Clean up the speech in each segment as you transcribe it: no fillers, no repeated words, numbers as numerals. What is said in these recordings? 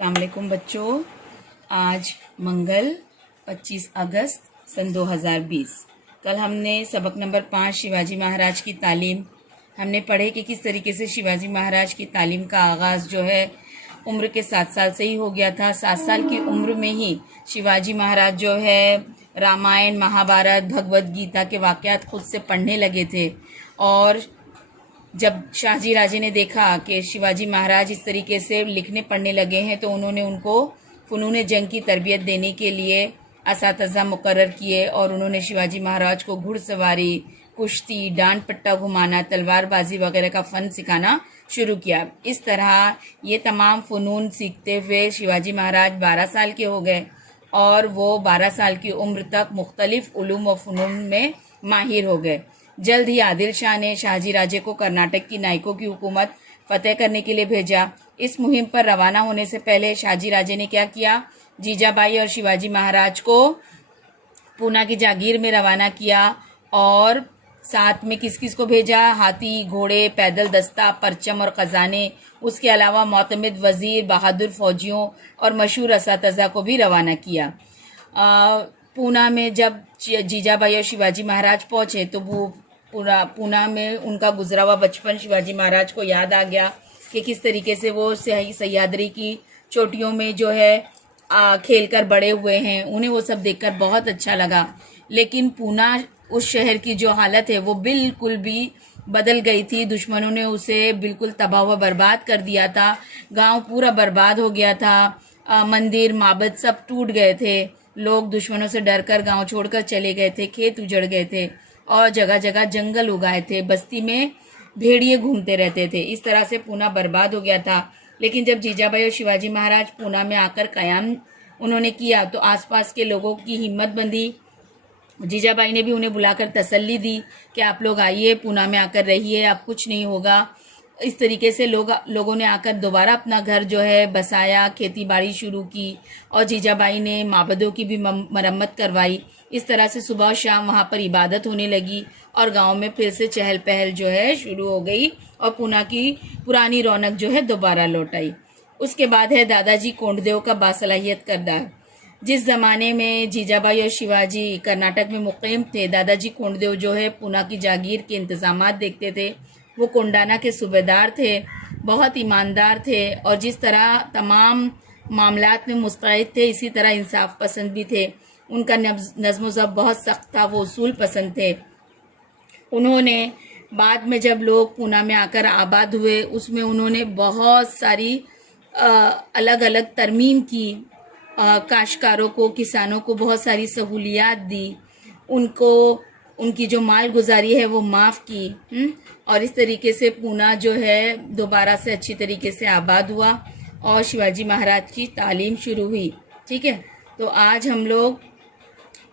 अस्सलाम वालेकुम बच्चों। आज मंगल 25 अगस्त सन 2020। कल हमने सबक नंबर 5 शिवाजी महाराज की तालीम हमने पढ़े कि किस तरीके से शिवाजी महाराज की तालीम का आगाज़ जो है उम्र के 7 साल से ही हो गया था। 7 साल की उम्र में ही शिवाजी महाराज जो है रामायण, महाभारत, भगवद गीता के वाक़यात खुद से पढ़ने लगे थे। और जब शाहजी राजे ने देखा कि शिवाजी महाराज इस तरीके से लिखने पढ़ने लगे हैं तो उन्होंने उनको फ़नून जंग की तरबियत देने के लिए असातिज़ा मुकर्रर किए और उन्होंने शिवाजी महाराज को घुड़सवारी, कुश्ती, डांड पट्टा घुमाना, तलवारबाजी वगैरह का फ़न सिखाना शुरू किया। इस तरह ये तमाम फ़नून सीखते हुए शिवाजी महाराज 12 साल के हो गए और वो 12 साल की उम्र तक मुख्तलिफ उलूम व फ़नून में माहिर हो गए। जल्द ही आदिल शाह ने शाहजी राजे को कर्नाटक की नायकों की हुकूमत फतेह करने के लिए भेजा। इस मुहिम पर रवाना होने से पहले शाहजी राजे ने क्या किया, जीजाबाई और शिवाजी महाराज को पूना की जागीर में रवाना किया और साथ में किस किस को भेजा, हाथी, घोड़े, पैदल दस्ता, परचम और खजाने, उसके अलावा मोतमिद वजीर, बहादुर फौजियों और मशहूर असातिज़ा को भी रवाना किया। पूना में जब जीजाबाई और शिवाजी महाराज पहुंचे तो वो पूना में उनका गुजरा हुआ बचपन शिवाजी महाराज को याद आ गया कि किस तरीके से वो सह्याद्री की चोटियों में जो है खेल कर बड़े हुए हैं। उन्हें वो सब देखकर बहुत अच्छा लगा। लेकिन पूना उस शहर की जो हालत है वो बिल्कुल भी बदल गई थी। दुश्मनों ने उसे बिल्कुल तबाह व बर्बाद कर दिया था। गांव पूरा बर्बाद हो गया था। मंदिर, माबद सब टूट गए थे। लोग दुश्मनों से डरकर गांव छोड़कर चले गए थे। खेत उजड़ गए थे और जगह जगह जंगल उगाए थे। बस्ती में भेड़िए घूमते रहते थे। इस तरह से पूना बर्बाद हो गया था। लेकिन जब जीजाबाई और शिवाजी महाराज पूना में आकर कयाम उन्होंने किया तो आसपास के लोगों की हिम्मत बंधी। जीजाबाई ने भी उन्हें बुलाकर तसल्ली दी कि आप लोग आइए, पूना में आकर रहिए, अब कुछ नहीं होगा। इस तरीके से लोगों ने आकर दोबारा अपना घर जो है बसाया, खेती बाड़ी शुरू की और जीजाबाई ने माबदों की भी मरम्मत करवाई। इस तरह से सुबह और शाम वहाँ पर इबादत होने लगी और गांव में फिर से चहल पहल जो है शुरू हो गई और पूना की पुरानी रौनक जो है दोबारा लौट आई। उसके बाद है दादाजी कोंडदेव का बासलाहियत किरदार। जिस ज़माने में जीजाबाई और शिवाजी कर्नाटक में मुक़ीम थे, दादाजी कोंडदेव जो है पूना की जागीर के इंतज़ामात देखते थे। वो कोंडाना के सूबेदार थे, बहुत ईमानदार थे और जिस तरह तमाम मामलात में मुस्तैद थे इसी तरह इंसाफ पसंद भी थे। उनका नज़्म ज़ब्त बहुत सख्त था, वो उसूल पसंद थे। उन्होंने बाद में जब लोग पूना में आकर आबाद हुए उसमें उन्होंने बहुत सारी अलग अलग तरमीम की। काश्तकारों को, किसानों को बहुत सारी सहूलियात दी। उनको उनकी जो माल गुजारी है वो माफ़ की। और इस तरीके से पूना जो है दोबारा से अच्छी तरीके से आबाद हुआ और शिवाजी महाराज की तालीम शुरू हुई। ठीक है, तो आज हम लोग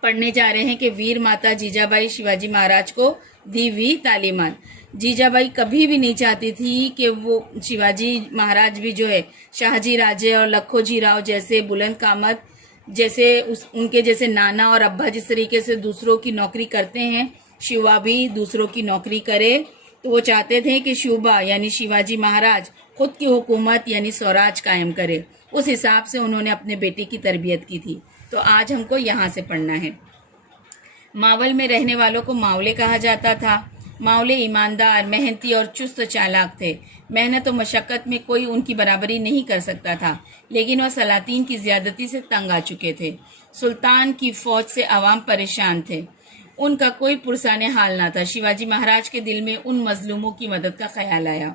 पढ़ने जा रहे हैं कि वीर माता जीजाबाई शिवाजी महाराज को दी हुई तालीमात। जीजाबाई कभी भी नहीं चाहती थी कि वो शिवाजी महाराज भी जो है शाहजी राजे और लखोजी राव जैसे बुलंद कामत जैसे उनके जैसे नाना और अब्बा जिस तरीके से दूसरों की नौकरी करते हैं, शिवा भी दूसरों की नौकरी करे। तो वो चाहते थे कि शिवा यानी शिवाजी महाराज खुद की हुकूमत यानी स्वराज कायम करे। उस हिसाब से उन्होंने अपने बेटे की तरबियत की थी। तो आज हमको यहाँ से पढ़ना है। मावल में रहने वालों को मावले कहा जाता था। मावले ईमानदार, मेहनती और चुस्त चालाक थे। मेहनत और मशक्क़त में कोई उनकी बराबरी नहीं कर सकता था, लेकिन वह सलातीन की ज़्यादती से तंग आ चुके थे। सुल्तान की फ़ौज से अवाम परेशान थे। उनका कोई पुरसाने हाल ना था। शिवाजी महाराज के दिल में उन मजलूमों की मदद का ख्याल आया।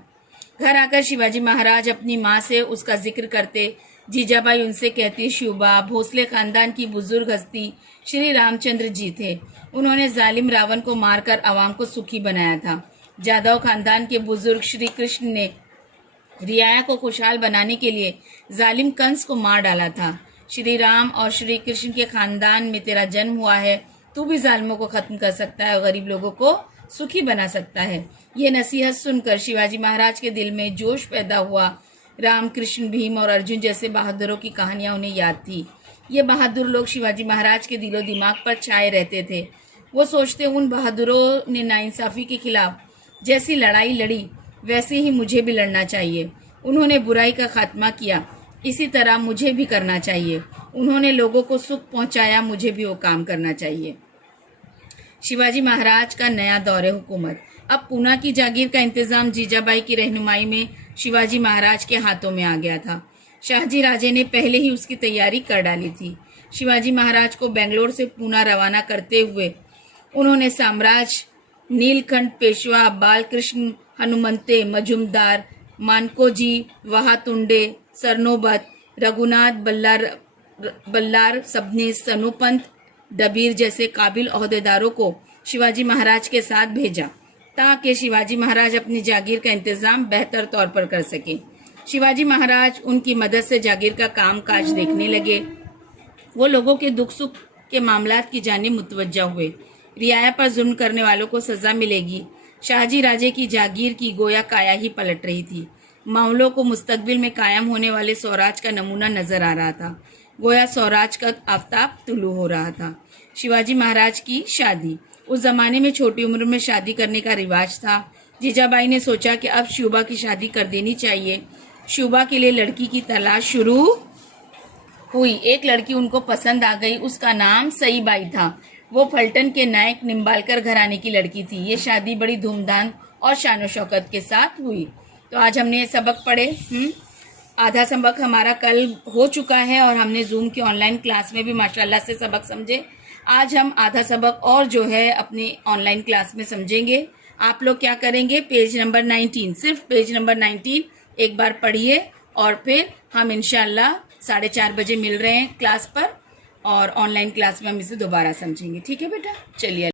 घर आकर शिवाजी महाराज अपनी माँ से उसका जिक्र करते। जीजाबाई उनसे कहती, शिवबा भोसले खानदान की बुजुर्ग हस्ती श्री रामचंद्र जी थे। उन्होंने जालिम रावण को मारकर अवाम को सुखी बनाया था। जादव खानदान के बुजुर्ग श्री कृष्ण ने रियाया को खुशहाल बनाने के लिए जालिम कंस को मार डाला था। श्री राम और श्री कृष्ण के खानदान में तेरा जन्म हुआ है, तू भी जालिमों को खत्म कर सकता है और गरीब लोगों को सुखी बना सकता है। ये नसीहत सुनकर शिवाजी महाराज के दिल में जोश पैदा हुआ। राम, कृष्ण, भीम और अर्जुन जैसे बहादुरों की कहानियां उन्हें याद थी। ये बहादुर लोग शिवाजी महाराज के दिलो दिमाग पर छाए रहते थे। वो सोचते उन बहादुरों ने नाइंसाफ़ी के खिलाफ जैसी लड़ाई लड़ी वैसे ही मुझे भी लड़ना चाहिए। उन्होंने बुराई का खात्मा किया इसी तरह मुझे भी करना चाहिए। उन्होंने लोगों को सुख पहुंचाया, मुझे भी वो काम करना चाहिए। शिवाजी महाराज का नया दौरे हुकूमत। अब पूना की जागीर का इंतजाम जीजाबाई की रहनुमाई में शिवाजी महाराज के हाथों में आ गया था। शाहजी राजे ने पहले ही उसकी तैयारी कर डाली थी। शिवाजी महाराज को बेंगलोर से पूना रवाना करते हुए उन्होंने साम्राज्य, नीलकंठ पेशवा, बालकृष्ण हनुमंते मजुमदार, मानकोजी, वहातुंडे, सरनोबत, रघुनाथ बल्लार सबनीस, सनुपंत डबीर जैसे काबिल ओहदेदारों को शिवाजी महाराज के साथ भेजा ताकि शिवाजी महाराज अपनी जागीर का इंतजाम बेहतर तौर पर कर सकें। शिवाजी महाराज उनकी मदद से जागीर का काम काज देखने लगे। वो लोगों के दुख सुख के मामलात की जानिब मुतवज्जा हुए। रियाया पर जुल्म करने वालों को सजा मिलेगी। शाहजी राजे की जागीर की गोया काया ही पलट रही थी। मामलों को मुस्तकबिल में कायम होने वाले स्वराज का नमूना नजर आ रहा था। गोया स्वराज का आफताब तुलू हो रहा था। शिवाजी महाराज की शादी। उस जमाने में छोटी उम्र में शादी करने का रिवाज था। जीजाबाई ने सोचा कि अब शोभा की शादी कर देनी चाहिए। शोभा के लिए लड़की की तलाश शुरू हुई। एक लड़की उनको पसंद आ गई। उसका नाम सईबाई था। वो फलटन के नायक निम्बालकर घराने की लड़की थी। ये शादी बड़ी धूमधाम और शानो शौकत के साथ हुई। तो आज हमने सबक पढ़े। आधा सबक हमारा कल हो चुका है और हमने जूम की ऑनलाइन क्लास में भी माशाल्लाह से सबक समझे। आज हम आधा सबक और जो है अपनी ऑनलाइन क्लास में समझेंगे। आप लोग क्या करेंगे, पेज नंबर 19, सिर्फ पेज नंबर 19 एक बार पढ़िए और फिर हम इंशाल्लाह 4:30 बजे मिल रहे हैं क्लास पर और ऑनलाइन क्लास में हम इसे दोबारा समझेंगे। ठीक है बेटा, चलिए।